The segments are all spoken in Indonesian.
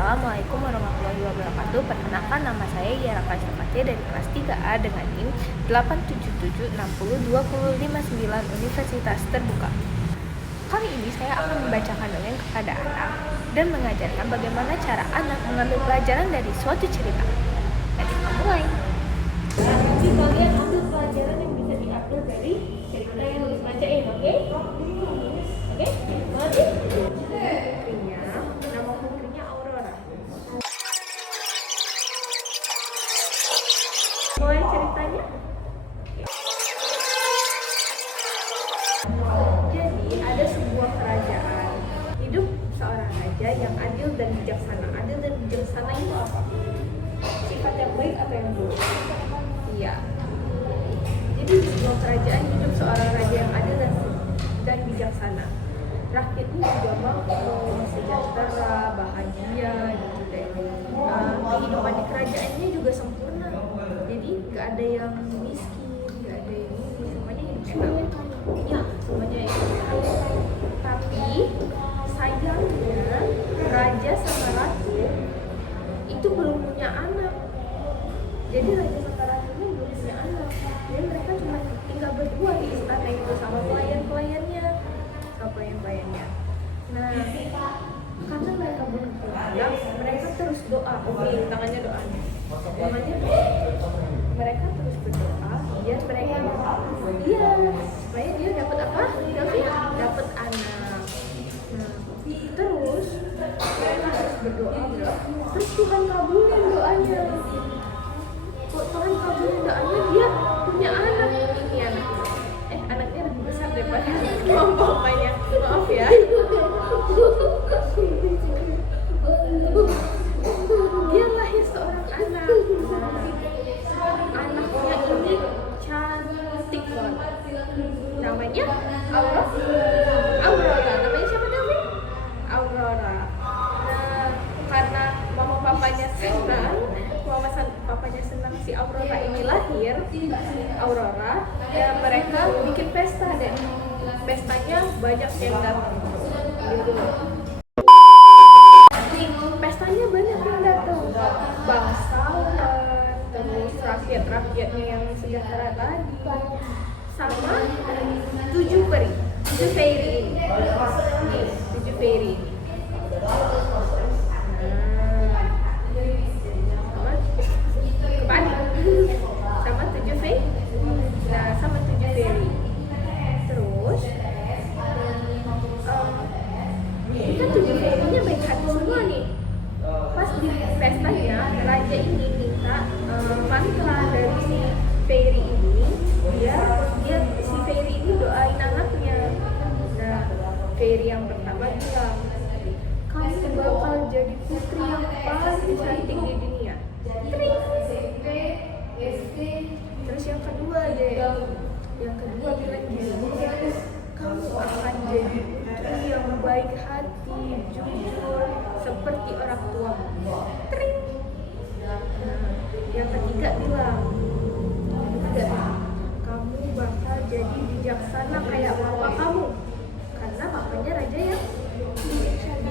Assalamualaikum warahmatullahi wabarakatuh. Perkenalkan, nama saya Yara Fatia dari kelas 3A dengan NIM 877602059 Universitas Terbuka. Kali ini saya akan membacakan dongeng kepada anak dan mengajarkan bagaimana cara anak mengambil pelajaran dari suatu cerita. Mari kita mulai. Nanti kalian ambil pelajaran yang bisa diambil dari cerita yang Luis bacain, oke? Oke? Nanti nama putrinya Aurora. Mulai ceritanya. Jadi ada sebuah kerajaan. Hidup seorang raja yang adil dan bijaksana. Adil dan bijaksana itu apa? Sifat yang baik atau yang buruk? Iya. Jadi di sebuah kerajaan hidup seorang raja yang adil dan bijaksana. Rakyatnya juga makmur, sejahtera, bahagia gitu deh. Kehidupan di kerajaannya juga sempurna. Jadi nggak ada yang miskin, nggak ada yang ini, semuanya hidup enak. Ya, semuanya hidup enak. Tapi sayangnya raja sama ratu itu belum punya anak. Jadi raja sama ratunya belum punya anak. Jadi mereka cuma tinggal berdua di istana itu sama pelayan-pelayannya. Nah, karena mereka belum punya anak, mereka terus doa. Oke, tangannya doanya. Namanya mereka terus berdoa biar mereka supaya dia dapat apa? Dapat anak. Nah, terus mereka terus berdoa, terus Tuhan kabulin doanya. Kok Tuhan kabulin doanya, dia punya anak. Ini anaknya lebih besar daripada bapaknya. Maaf ya. Dia lahir seorang anak. Anaknya ini cantik banget. Namanya Aurora. Namanya siapa namanya? Aurora. Nah, karena papanya senang si Aurora ini lahir, ya mereka bikin pesta deh. Pestanya banyak yang datang gitu. Pestanya banyak yang datang, bangsawan, terus rakyatnya yang sejahtera tadi, sama 7 peri, 7 fairy ini. Sama 7 fairy. Terus ini kan 7 fairy-nya baik hati semua nih. Pas di pestanya raja ini minta mantra dari si fairy ini, si fairy ini doain anaknya. Nah, fairy yang pertama bilang, kamu bakal jadi putri yang paling cantik di dunia. Terus yang kedua bilang gini, kamu akan jadi putri yang baik hati, jujur, seperti orang tuamu. Yang ketiga bilang, kamu bakal jadi bijaksana kayak papa kamu, karena papanya raja yang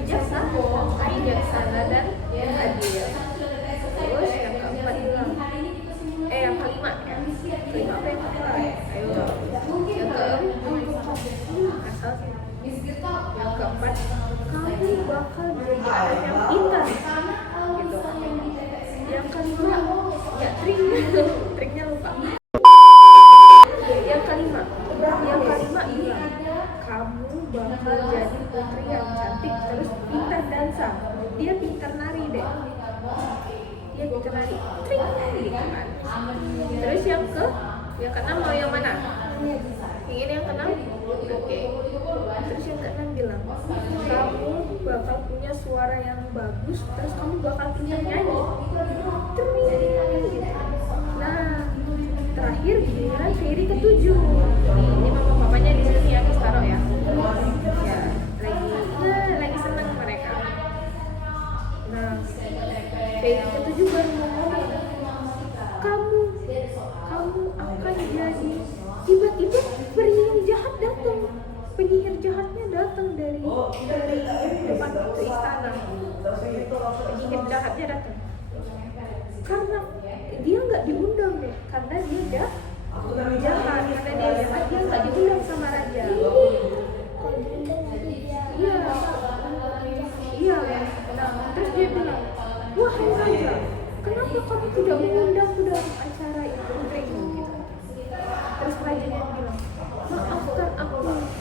bijaksana dan adil. Terus yang keempat bilang, yang kelima apa yang kelima? Ayo. Yang keempat, kamu bakal jadi orang yang pintar gitu. Yang kelima, triknya lupa. Yang kelima bilang, kamu bakal jadi putri yang cantik terus pintar dansa. Dia pintar nari deh. Gitu kan. Terus yang keenam mau yang mana? Ingin yang keenam? Oke. Terus yang keenam bilang, kamu bakal punya suara yang bagus, terus kamu bakal pintar nyanyi. Nah, terakhir giliran fairy ke-7. Ini mama papanya di sini ya, taruh ya. Lagi senang mereka. Nah, fairy ke-7 baru ngomong, kamu akan jadi, tiba-tiba penyihir jahatnya datang dari depan pintu istana. karena dia jahat, dia nggak diundang sama raja. Iya. Nah, terus dia bilang, wahai raja, kenapa kamu tidak mengundangku dalam acara itu gitu. Terus rajanya bilang, maafkan aku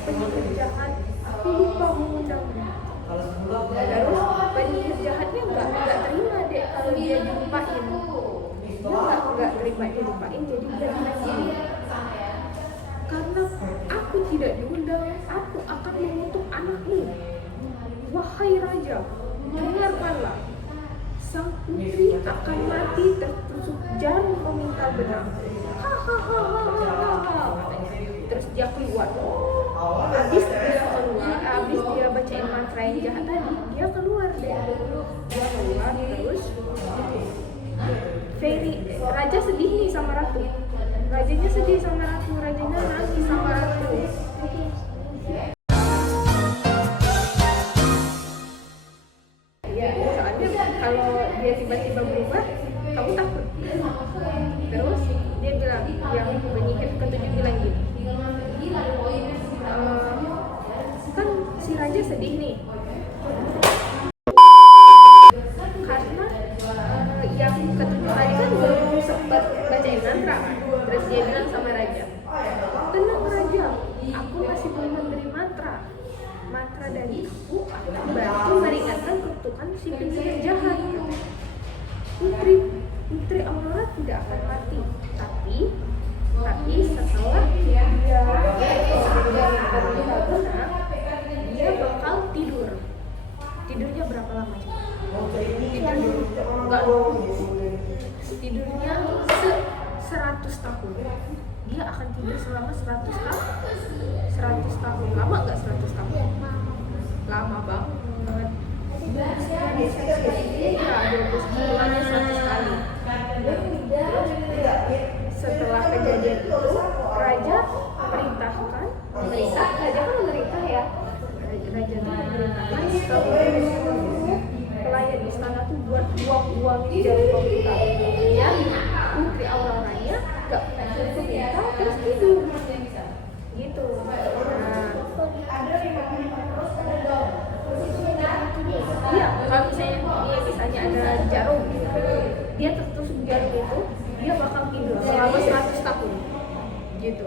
penyihir jahat, aku lupa mengundangmu. Terus penyihir jahatnya nggak terima deh kalau dia dilupain. Dia nggak terima dilupain, jadi dia bilang gini, karena aku tidak diundang, aku akan mengutuk anakmu. Wahai raja, dengarkanlah, sang putri akan mati tertusuk jarum pemintal benang. Hahaha, terus dia keluar. Habis dia bacain mantra yang jahat tadi, dia keluar terus raja sedih nih sama ratu. Rajanya sedih sama ratu, rajanya nangis sama ratu. Ya, soalnya kalau dia tiba-tiba berubah, kamu takut. Terus dia bilang, yang penyihir ketujuh bilang gini, kan si raja sedih nih karena yang ketujuh tadi kan belum sempat bacain mantra kan. Terus dia bilang sama raja, tenang raja, aku masih belum memberi mantra dari aku akan bantu meringankan kutukan si penyihir jahat. Putri Aurora tidak akan mati, tapi setelah dia dia bakal tidur. Tidurnya berapa lama coba? Tidurnya 100 tahun. Dia akan tidur selama 100 tahun. 100 tahun. Lama nggak 100 tahun? Lama banget. Iya, 20 bulannya 100 kali. Setelah kejadian itu, raja memerintahkan, raja kan memerintah ya. Raja memerintahkan seluruh pelayan istana tuh buat buang jarum pemintal. Ya, Putri Auroranya nggak jarum pemintal terus tidur. Gitu. Iya, kalau misalnya ada jarum, dia tertusuk jarum itu, dia bakal tidur selama 100 tahun. Gitu.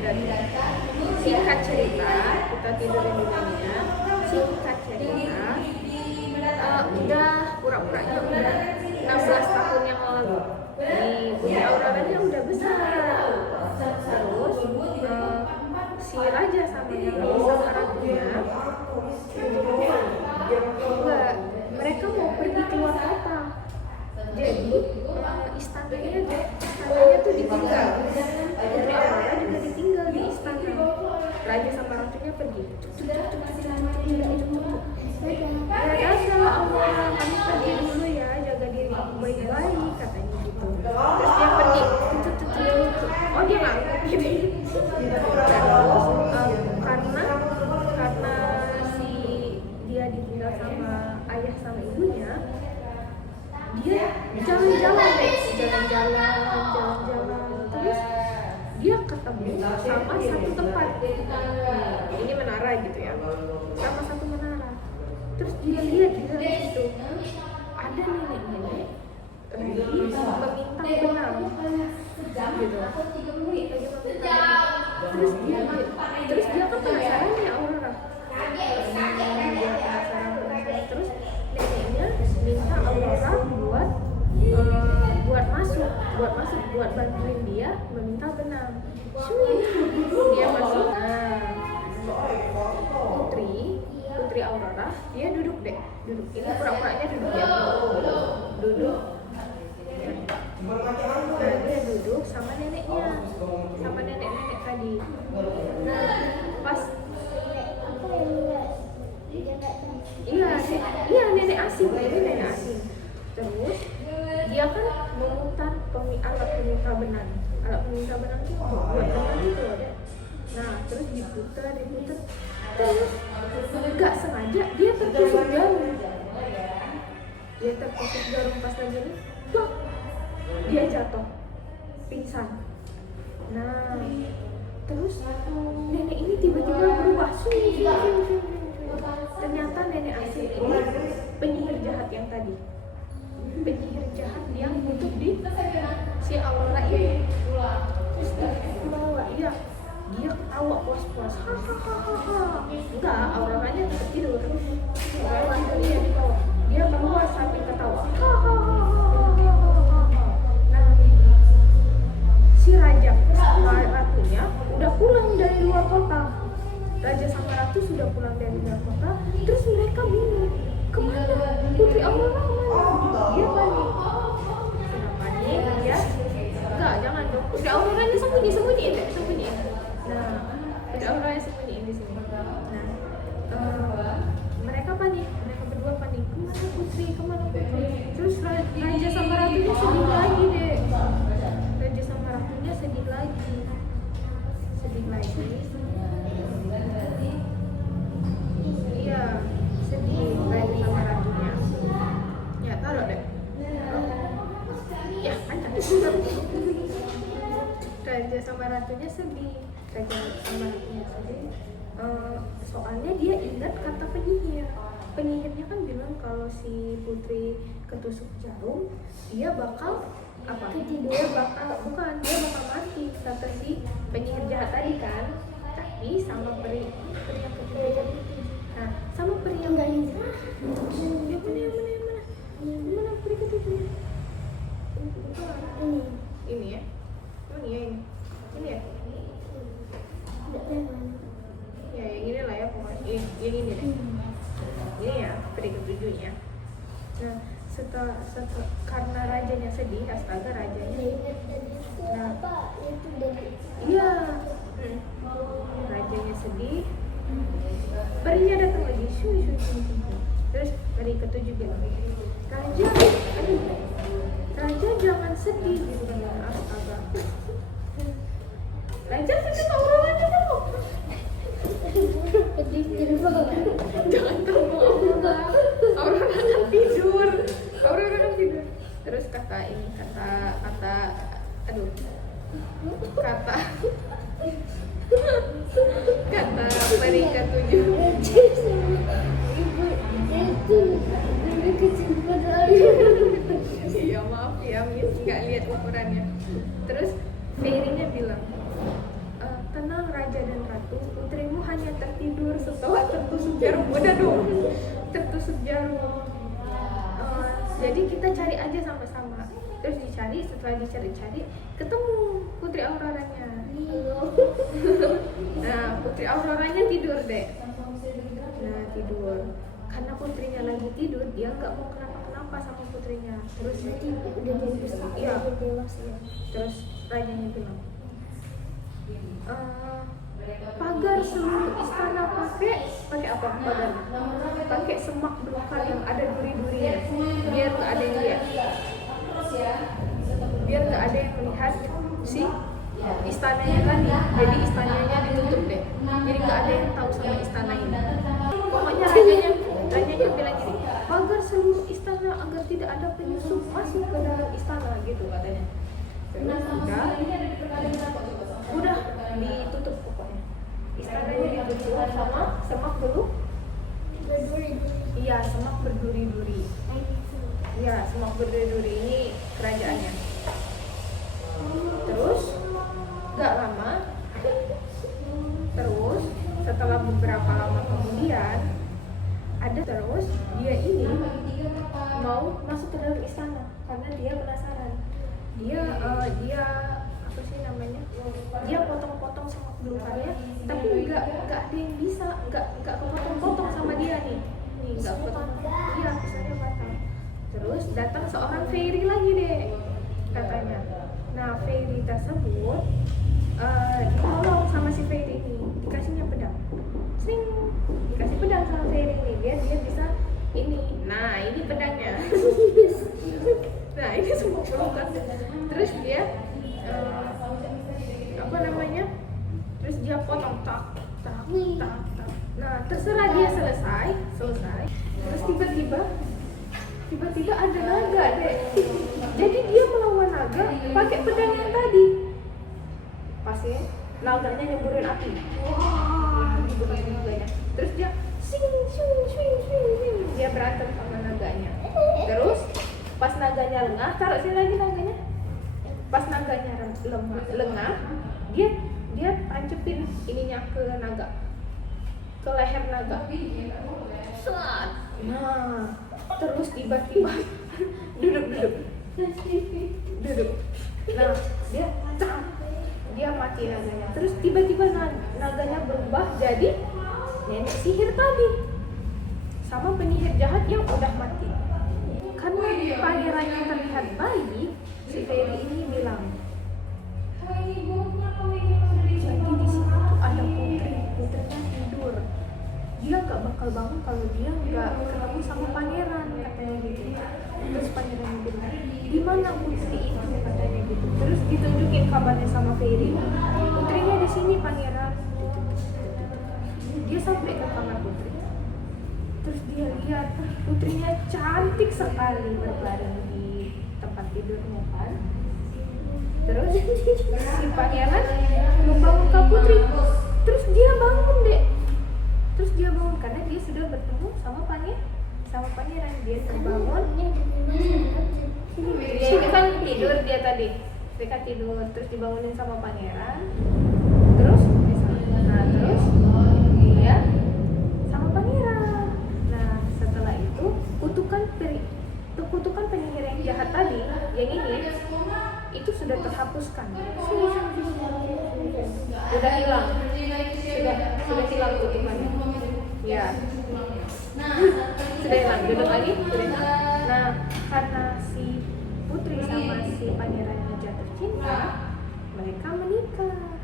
Dan singkat cerita, kita tidurin dulunya. Singkat cerita, udah pura-puranya udah 16 tahun yang lalu. Putri Auroranya udah besar. Terus si raja sama ratunya mereka mau pergi keluar kota. Jadi istananya tuh ditinggal. Putri Aurora juga ditinggal di istana. Raja sama ratunya pergi. Ya Aurora, kamu pergi dulu ya, jaga diri kamu baik-baik, katanya gitu. Terus dia pergi. Oh, dia nggak gitu. Terus karena dia ditinggal sama ayah sama ibunya, dia jalan-jalan terus dia ketemu sama satu tempat. Ini menara gitu ya, sama satu menara. Terus dia lihat di dalam situ ada nenek-nenek meminta benang gitu. Terus dia kan penasaran ya Aurora. Terus neneknya minta Aurora buat bantuin dia meminta benang. Dia masuk. Putri Aurora dia duduk. Ini pura-puranya duduk ya. Dia duduk sama neneknya, sama nenek tadi. Nah, pas iya nenek asing. Terus dia kan memutar alat peminta benang itu buat benang gitu loh. Nah, terus diputar. Terus nggak sengaja dia tertusuk jarum. Pas lagi ini, dia jatuh pingsan. Nah terus nenek ini tiba-tiba berubah. Ternyata nenek asli ini penyihir jahat yang tadi, penyihir jahat yang hidup di si Aurora ini. Terus dia ketawa puas-puas, hahaha. Enggak, Auroranya tetap tidur. Dia keluar sambil ketawa, hahaha. Nah, si raja sama ratunya udah pulang dari luar kota. Raja sama ratu sudah pulang dari luar kota. Terus mereka bingung, kemana Putri Aurora mana? Dia panik. Dia enggak, jangan dong. Putri Auroranya sembunyiin. Nah, Putri Auroranya sembunyiin di sini. Nah, mereka panik. Mereka berdua panik. Kemana Putri? Terus raja sama ratunya sedih lagi deh. Raja sama ratunya sedih lagi. Iya, sedih raja sama ratunya. Ya, taruh deh. Ya, panjang. Raja sama ratunya sedih. Soalnya dia ingat kata penyihir. Penyihirnya kan bilang kalau si Putri ketusuk jarum, dia bakal dia bakal mati, kata si penyihir jahat tadi kan. Tapi sama peri yang ketujuh. Nah, sama peri yang lain. Yang mana peri ketujuh? Ini ya. Ini ya. Ya, yang ini lah ya pokoknya. Yang ini deh. Ini ya, peri ketujuhnya. Nah, setelah karena rajanya sedih, astaga rajanya. Nah, iya. Rajanya sedih. Perinya datang lagi. Terus peri ketujuh bilang, Raja jangan sedih gitu kan. Astaga. Raja sedih Auroranya dong. Jangan terbawa Aurora kan tidur. Terus kata peri ketujuh. Iya maaf ya Miss, nggak lihat ukurannya. Terus fairy-nya bilang, tenang Raja dan Ratu, putrimu hanya tertidur setelah tertusuk jarum. Udah dong, tertusuk jarum. Jadi kita cari aja sama-sama. Terus setelah dicari ketemu Putri Auroranya. Nah, Putri Auroranya tidur deh. Nah, tidur. Karena putrinya lagi tidur, dia nggak mau kenapa-kenapa sama putrinya. Terus udah jadi besar, ya. Terus rajanya bilang, pagar seluruh istana pakai apa pagar? Pakai semak belukar yang ada duri-durinya, biar nggak ada yang lihat. Biar nggak ada yang melihat si istananya tadi. Jadi istananya ditutup deh. Jadi nggak ada yang tahu sama istana ini. Pokoknya rajanya bilang gini, pagar seluruh istana agar tidak ada penyusup masuk ke dalam istana gitu katanya. Terus udah ditutup pokoknya. Istananya ditutup sama semak berduri. Iya, semak berduri-duri. Iya, semak berduri-duri ini kerajaannya. Terus gak lama, terus setelah beberapa lama kemudian dia ini mau masuk ke dalam istana karena dia penasaran. Dia apa sih namanya? Dia potong-potong semak belukarnya, tapi nggak ada yang bisa, nggak kepotong-potong sama dia nih nggak potong. Iya, pisahnya patah. Terus datang seorang fairy lagi deh katanya. Nah, fairy tersebut ditolong sama si fairy ini, dikasihnya pedang. Dikasih pedang sama fairy ini, biar dia bisa ini. Nah, ini pedangnya. Nah, ini semua pelukan. Terus dia terus dia potong tak. Nah, terserah dia selesai. Terus tiba-tiba ada naga deh. Jadi dia melawan naga pakai pedang yang tadi. Pas ya, naganya nyemburin api. Wah, dibunuh naganya. Terus dia sing sing sing sing sing, dia berantem sama naganya. Terus pas naganya lengah, taruh sini lagi naganya. Pas naganya lengah, dia tancepin ininya ke naga, ke leher naga. Set. Nah, terus tiba-tiba duduk. Nah, dia mati naganya. Terus tiba-tiba naganya berubah jadi nenek sihir tadi, sama penyihir jahat yang udah mati. Karena pangerannya terlihat baik, si Fairy ini bilang, jadi di sini tuh ada putrinya tidur. Dia gak bakal bangun kalau dia gak ketemu sama pangeran, katanya gitu. Terus pangeran bilang, di mana putri itu, katanya gitu. Terus ditunjukin kabarnya sama Fairy, putrinya di sini pangeran. Dia sampai ke kamar putri. Terus dia lihat putrinya cantik sekali berbaring di tempat tidurnya kan. Terus si pangeran membangunkan putri. Terus dia bangun deh. Terus dia bangun karena dia sudah bertemu sama pangeran. Dia terbangun. Dia kan tidur dia tadi. Dia tidur terus dibangunin sama pangeran. Terus dia sama pangeran. Nah, setelah itu kutukan penyihir yang jahat tadi, yang ini itu sudah terhapuskan. Sudah hilang. Sudah hilang kutukannya. Ya. Sudah hilang. Duduk lagi. Nah, karena si putri sama si pangerannya jatuh cinta, mereka menikah.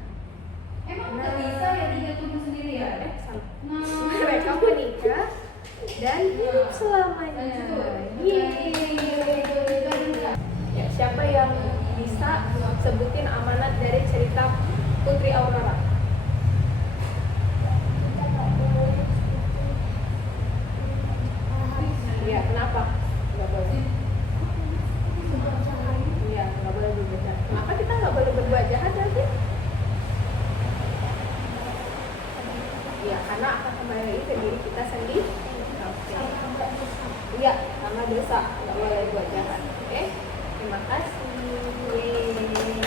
Nah, bisa ya dihitung sendiri ya? Salah. Mereka menikah dan hidup selamanya. Ya, siapa yang bisa sebutin amanat dari cerita Putri Aurora? Ya, kenapa? Nggak boleh. Iya, nggak boleh berbuat jahat. Kenapa kita nggak boleh berbuat jahat nanti? Ya, karena akan kembali ke diri kita sendiri. Iya, karena dosa, nggak boleh buat jahat. Oke, terima kasih.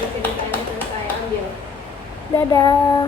Ceritanya selesai, ambil. Dadah.